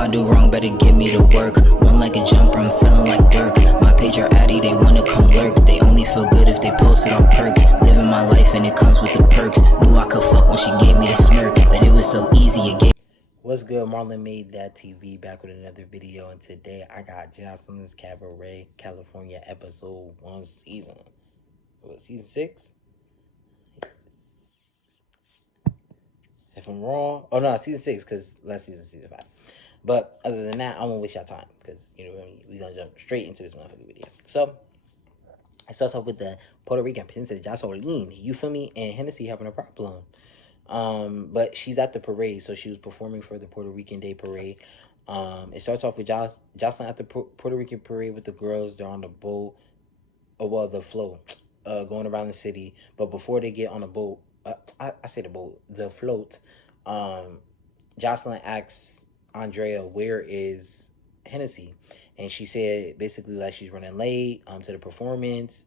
I do wrong, better get me to work. One like a jumper, I'm feeling like Dirk. My page are addy, they wanna come lurk. They only feel good if they post it on perks. Living my life and it comes with the perks. Knew I could fuck when she gave me the smirk, but it was so easy again. What's good? MarlonmadethatTV back with another video, and today I got Joseline's Cabaret California episode 1 season. What, season 6? If I'm wrong, oh no, season 6 because last season 5. But other than that, I won't waste your time because you know we're gonna jump straight into this motherfucking video. So it starts off with the Puerto Rican princess Joseline. You feel me? And Hennessy having a problem. But she's at the parade, so she was performing for the Puerto Rican Day Parade. It starts off with Joseline at the Puerto Rican parade with the girls. They're on the boat, well, the float, going around the city. But before they get on the boat, I say the boat, the float, Joseline asks Andrea, where is Hennessy? And she said basically like she's running late to the performance.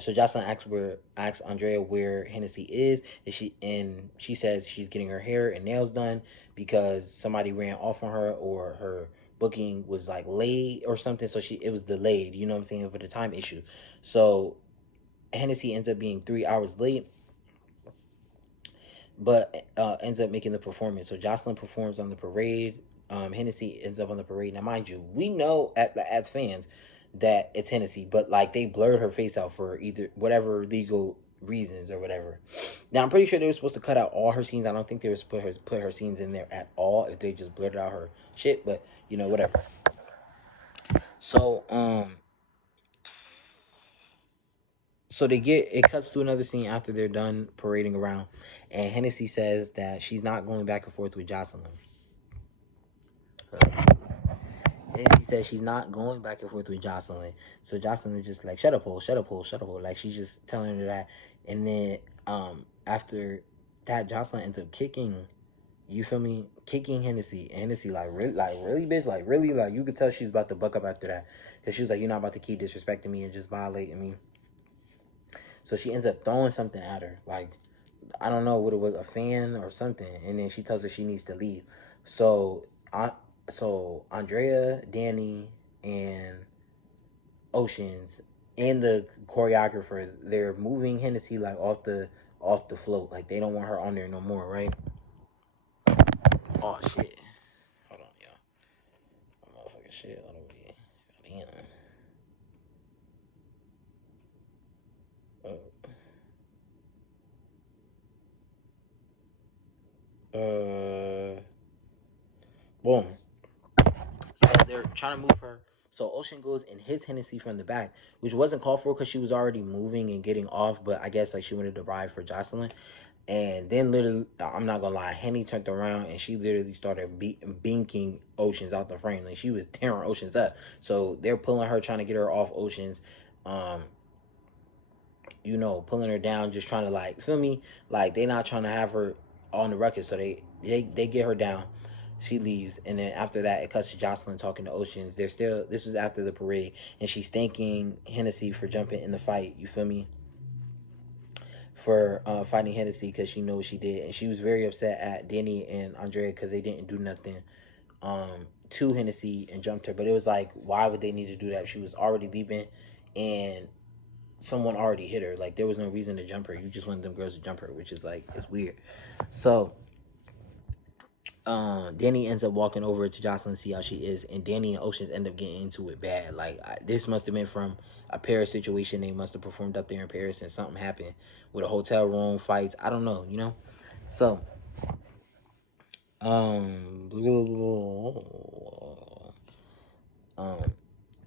So Joseline asks Andrea where Hennessy is, and she says she's getting her hair and nails done because somebody ran off on her, or her booking was like late or something. So it was delayed. You know what I'm saying, for the time issue. So Hennessy ends up being 3 hours late, but ends up making the performance. So Joseline performs on the parade. Hennessy ends up on the parade. Now, mind you, we know as fans that it's Hennessy, but like they blurred her face out for either whatever legal reasons or whatever. Now, I'm pretty sure they were supposed to cut out all her scenes. I don't think they were supposed to put her scenes in there at all if they just blurred out her shit, but you know, whatever. So it cuts to another scene after they're done parading around, and Hennessy says that she's not going back and forth with Joseline. Hennessy says she's not going back and forth with Joseline. So Joseline is just like, shut up, hole, shut up, hole, shut up, hole. Like, she's just telling her that. And then after that, Joseline ends up kicking, you feel me, kicking Hennessy. And Hennessy like, really, bitch? Like, really? Like, you could tell she's about to buck up after that. Because she was like, you're not about to keep disrespecting me and just violating me. So she ends up throwing something at her. Like, I don't know what it was, a fan or something. And then she tells her she needs to leave. So Andrea, Danny, and Oceans, and the choreographer, they're moving Hennessy like off the float. Like, they don't want her on there no more, right? Oh shit. Hold on, y'all. Motherfucking shit. Hold on. Boom. So they're trying to move her. So Ocean goes and hits Hennessy from the back, which wasn't called for because she was already moving and getting off. But I guess like she wanted to ride for Joseline. And then literally, I'm not gonna lie, Henny turned around and she literally started binking Oceans out the frame. Like, she was tearing Oceans up. So they're pulling her, trying to get her off Oceans. You know, pulling her down, just trying to, like, feel me? Like, they not trying to have her on the record. So they get her down. She leaves, and then after that, it cuts to Joseline talking to Oceans. This is after the parade, and she's thanking Hennessy for jumping in the fight. You feel me? For fighting Hennessy because she knows what she did, and she was very upset at Danny and Andrea because they didn't do nothing to Hennessy and jumped her. But it was like, why would they need to do that? She was already leaving, and someone already hit her. Like, there was no reason to jump her. You just wanted them girls to jump her, which is like, it's weird. So Danny ends up walking over to Joseline to see how she is, and Danny and Oceans end up getting into it bad. Like, this must have been from a Paris situation. They must have performed up there in Paris, and something happened with a hotel room, fights. I don't know, you know. So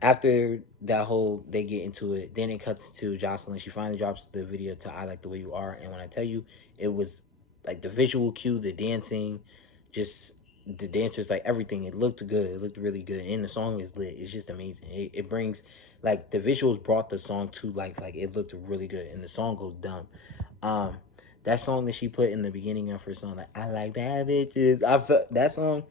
after that whole, they get into it, then it cuts to Joseline. She finally drops the video to I Like the Way You Are, and when I tell you, it was like the visual cue, the dancing, just the dancers, like everything, it looked good. It looked really good, and the song is lit. It's just amazing. It brings, like, the visuals brought the song to life. Like, it looked really good, and the song goes dumb. That song that she put in the beginning of her song, like, I like bad bitches, I felt that song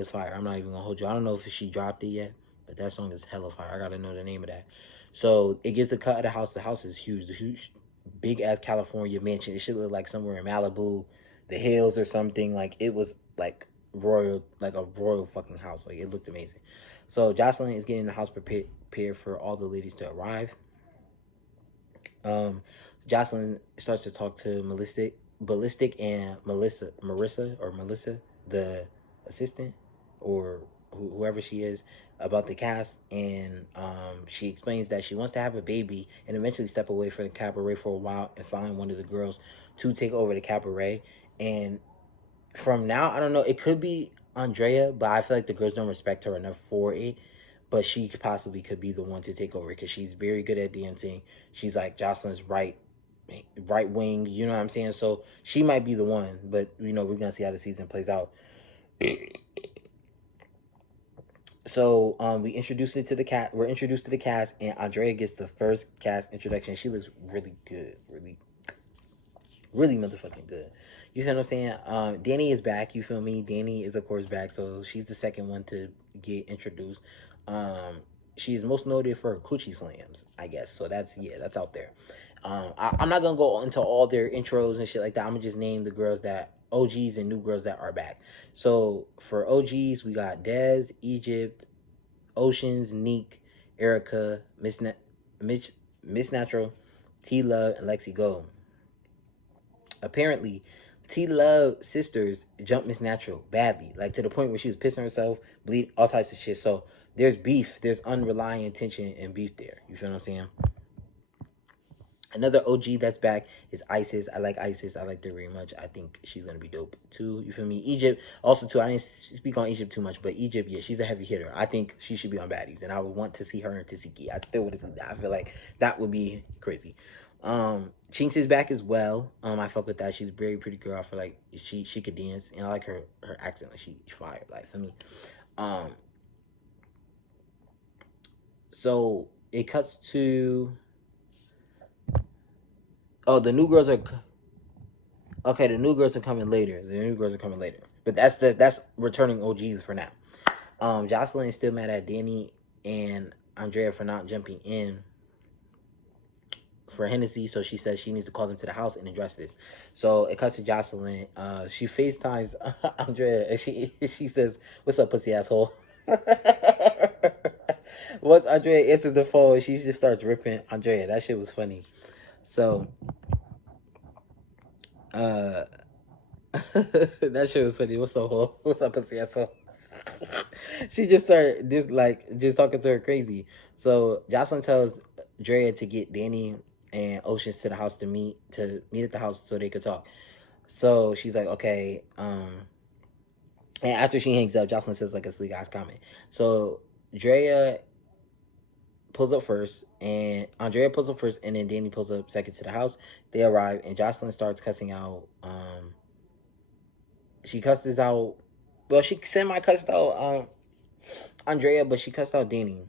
is fire. I'm not even gonna hold you. I don't know if she dropped it yet, but that song is hella fire. I gotta know the name of that. So it gets a cut of the house. The house is huge. The huge, big ass California mansion. It should look like somewhere in Malibu, the hills or something. Like, it was like royal, like a royal fucking house. Like it looked amazing. So Joseline is getting the house prepared for all the ladies to arrive. Um, Joseline starts to talk to Ballistic and Melissa, the assistant, or whoever she is, about the cast, and she explains that she wants to have a baby and eventually step away from the cabaret for a while and find one of the girls to take over the cabaret. And from now, I don't know, it could be Andrea, but I feel like the girls don't respect her enough for it. But she possibly could be the one to take over because she's very good at dancing. She's like Joseline's right wing, you know what I'm saying? So she might be the one, but you know, we're gonna see how the season plays out. So we introduced it to the cat. We're introduced to the cast, and Andrea gets the first cast introduction. She looks really good, really motherfucking good. You feel what I'm saying? Danny is back. You feel me? Danny is of course back, so she's the second one to get introduced. Um, she is most noted for her coochie slams, I guess. So that's out there. I'm not gonna go into all their intros and shit like that. I'm gonna just name the girls that OGs and new girls that are back. So for OGs, we got Dez, Egypt, Oceans, Neek, Erica, Miss Natural, T Love, and Lexi Gold. Apparently, T Love sisters jumped Miss Natural badly, like to the point where she was pissing herself, bleed, all types of shit. So there's beef, there's unrelying tension and beef there. You feel what I'm saying? Another OG that's back is Isis. I like Isis. I like her very much. I think she's gonna be dope too. You feel me? Egypt also too. I didn't speak on Egypt too much, but Egypt, yeah, she's a heavy hitter. I think she should be on Baddies, and I would want to see her in Tasiki. I still would see that. I feel like that would be crazy. Chinks is back as well. I fuck with that. She's a very pretty girl. I feel like she could dance, and I like her accent. Like she's fire. Like for me. So it cuts to. Oh, the new girls are okay. The new girls are coming later. But that's returning OGs for now. Joseline is still mad at Danny and Andrea for not jumping in for Hennessy, so she says she needs to call them to the house and address this. So it cuts to Joseline. She FaceTimes Andrea and she says, "What's up, pussy asshole?" Once Andrea answers the phone, she just starts ripping Andrea. That shit was funny. So that shit was funny. What's up, ho? What's up, pussy asshole? She just started just talking to her crazy. So Joseline tells Drea to get Danny and Oceans to the house to meet at the house so they could talk. So she's like, okay. And after she hangs up, Joseline says like a sweet ass comment. So Drea pulls up first, and Andrea pulls up first, and then Danny pulls up second to the house. They arrive, and Joseline starts cussing out. She cusses out. Well, she semi cussed out Andrea, but she cussed out Danny.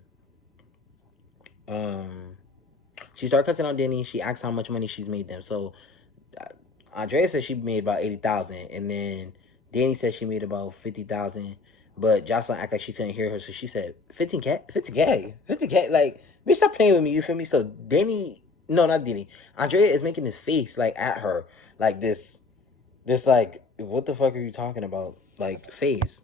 She started cussing out Danny. She asked how much money she's made them. So Andrea said she made about 80,000, and then Danny said she made about 50,000. But Joseline acted like she couldn't hear her, so she said 15K, 50K, 50K. Like, bitch, stop playing with me. You feel me? So Danny, no, not Danny. Andrea is making this face like at her, like this like, what the fuck are you talking about? Like face.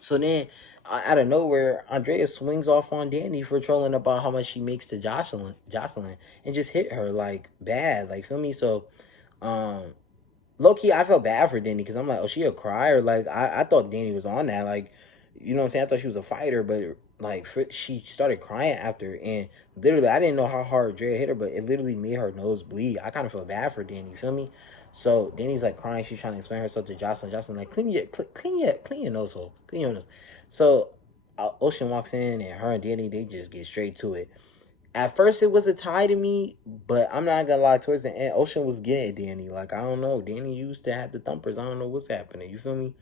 So then, out of nowhere, Andrea swings off on Danny for trolling about how much she makes to Joseline, and just hit her like bad, like feel me. So, low key, I felt bad for Danny because I'm like, oh, she a crier. Like I thought Danny was on that, like, you know what I'm saying? I thought she was a fighter, but like she started crying after, and literally, I didn't know how hard Drea hit her, but it literally made her nose bleed. I kind of felt bad for Danny. You feel me? So Danny's like crying. She's trying to explain herself to Joseline. Joseline like clean your nose hole, clean your nose. So Ocean walks in, and her and Danny they just get straight to it. At first, it was a tie to me, but I'm not gonna lie. Towards the end, Ocean was getting at Danny. Like I don't know, Danny used to have the thumpers. I don't know what's happening. You feel me?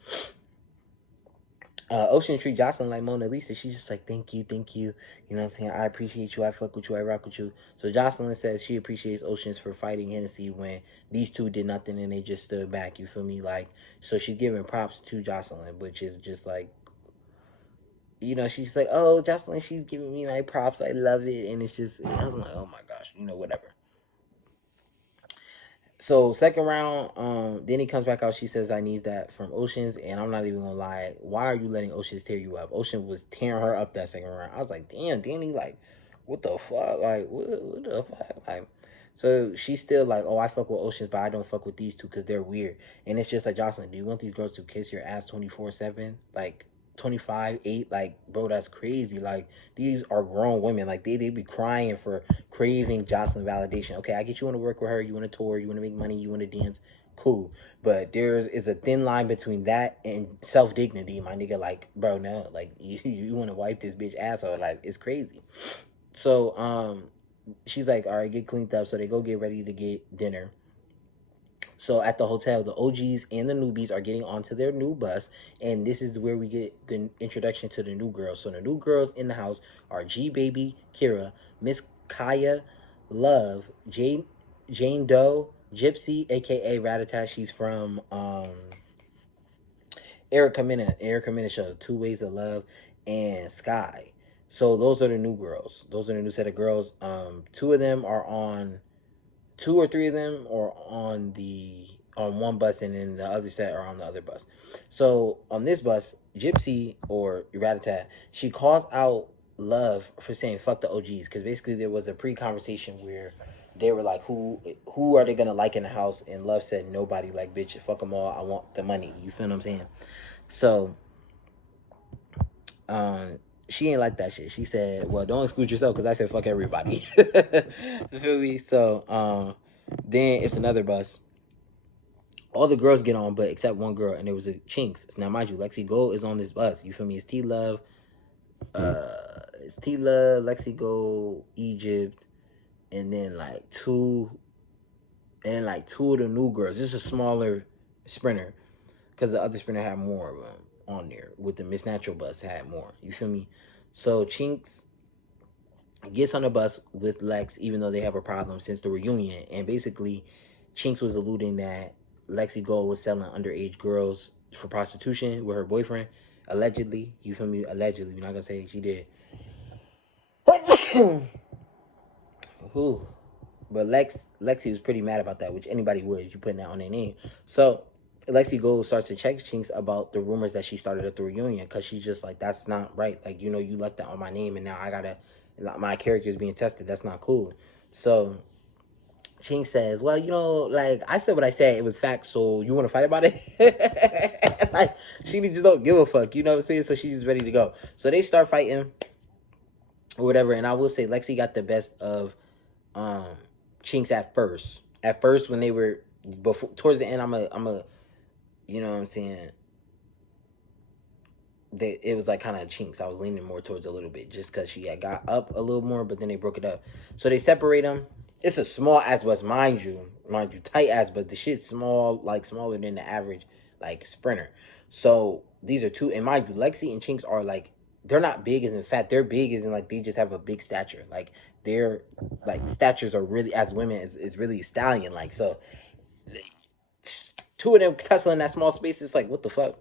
Ocean treat Joseline like Mona Lisa. She's just like, thank you. You know what I'm saying? I appreciate you. I fuck with you. I rock with you. So Joseline says she appreciates Oceans for fighting Hennessy when these two did nothing and they just stood back. You feel me? Like, so she's giving props to Joseline, which is just like, you know, she's like, oh, Joseline, she's giving me my props. I love it. And it's just, I'm like, oh my gosh, you know, whatever. So second round, then he comes back out. She says, "I need that from Oceans," and I'm not even gonna lie. Why are you letting Oceans tear you up? Ocean was tearing her up that second round. I was like, "Damn, Danny, like, what the fuck? Like, what the fuck?" Like, so she's still like, "Oh, I fuck with Oceans, but I don't fuck with these two because they're weird." And it's just like, Joseline, do you want these girls to kiss your ass 24/7? Like, 25/8? Like, bro, that's crazy. Like, these are grown women. Like, they be crying for craving Joseline validation. Okay, I get you want to work with her, you want to tour, you want to make money, you want to dance, cool. But there is a thin line between that and self dignity, my nigga. Like, bro, no, like you want to wipe this bitch asshole, like it's crazy. So she's like, all right, get cleaned up. So they go get ready to get dinner. So at the hotel, the OGs and the newbies are getting onto their new bus, and this is where we get the introduction to the new girls. So the new girls in the house are G Baby, Kira, Miss Kaya, Love, Jane Doe, Gypsy, aka Ratatat. She's from Erica Mena show, Two Ways of Love, and Sky. So those are the new girls. Those are the new set of girls. Two of them are on, two or three of them are on one bus, and then the other set are on the other bus. So on this bus, Gypsy or Ratatat, she calls out Love for saying fuck the OGs, because basically there was a pre-conversation where they were like, who are they gonna like in the house, and Love said nobody, like, bitch, fuck them all, I want the money. You feel what I'm saying? So um she ain't like that shit. She said, well, don't exclude yourself, because I said fuck everybody. You feel me? So then it's another bus. All the girls get on, but except one girl, and there was a Chinks. Now, mind you, Lexi Gold is on this bus. You feel me? It's T Love, Lexi Gold, Egypt, and then two of the new girls. This is a smaller sprinter, because the other sprinter had more of them on there. With the Miss Natural bus had more. You feel me? So Chinks gets on the bus with Lex, even though they have a problem since the reunion. And basically, Chinks was alluding that Lexi Gold was selling underage girls for prostitution with her boyfriend, allegedly. You feel me? Allegedly. We're not gonna say she did. Who? But Lexi was pretty mad about that, which anybody would if you putting that on their name. So Lexi Gold starts to check Chinks about the rumors that she started at the reunion, because she's just like, that's not right. Like, you left that on my name, and now I gotta, my character is being tested. That's not cool. So Ching says, well, like, I said what I said. It was facts, so you want to fight about it? Like, she just don't give a fuck. You know what I'm saying? So she's ready to go. So they start fighting or whatever. And I will say Lexi got the best of Chinks at first. At first, when they were, towards the end, I'm a you know what I'm saying? It was like kind of Chinks. I was leaning more towards a little bit just because she had got up a little more, but then they broke it up. So they separate them. It's a small ass bus, mind you, tight ass, but the shit's small, like smaller than the average, like, sprinter. So these are two, and mind you, Lexi and Chinks are like, they're not big as in fat. They're big as in, like, they just have a big stature. Like, their, like, statures are really, as women, is really stallion like. So two of them tussling in that small space. It's like, what the fuck?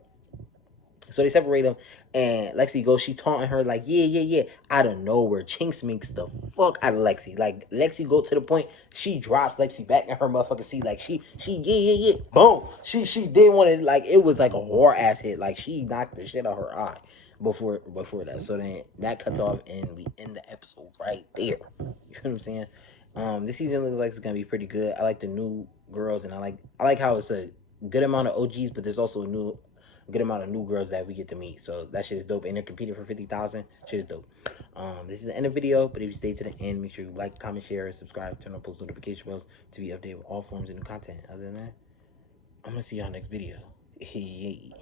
So they separate them, and Lexi goes, she taunting her, like, yeah. Out of nowhere, Chinks makes the fuck out of Lexi. Like, Lexi go to the point, she drops Lexi back in her motherfucking seat. Like, she, yeah. Boom. She didn't want to, like, it was like a whore ass hit. Like, she knocked the shit out her eye before that. So then that cuts off, and we end the episode right there. You know what I'm saying? This season looks like it's gonna be pretty good. I like the new girls, and I like how it's a good amount of OGs, but there's also a good amount of new girls that we get to meet. So that shit is dope. And they're competing for 50,000. Shit is dope. This is the end of the video, but if you stay to the end, make sure you like, comment, share, subscribe, turn on post notification bells to be updated with all forms of new content. Other than that, I'm gonna see y'all next video. Hey.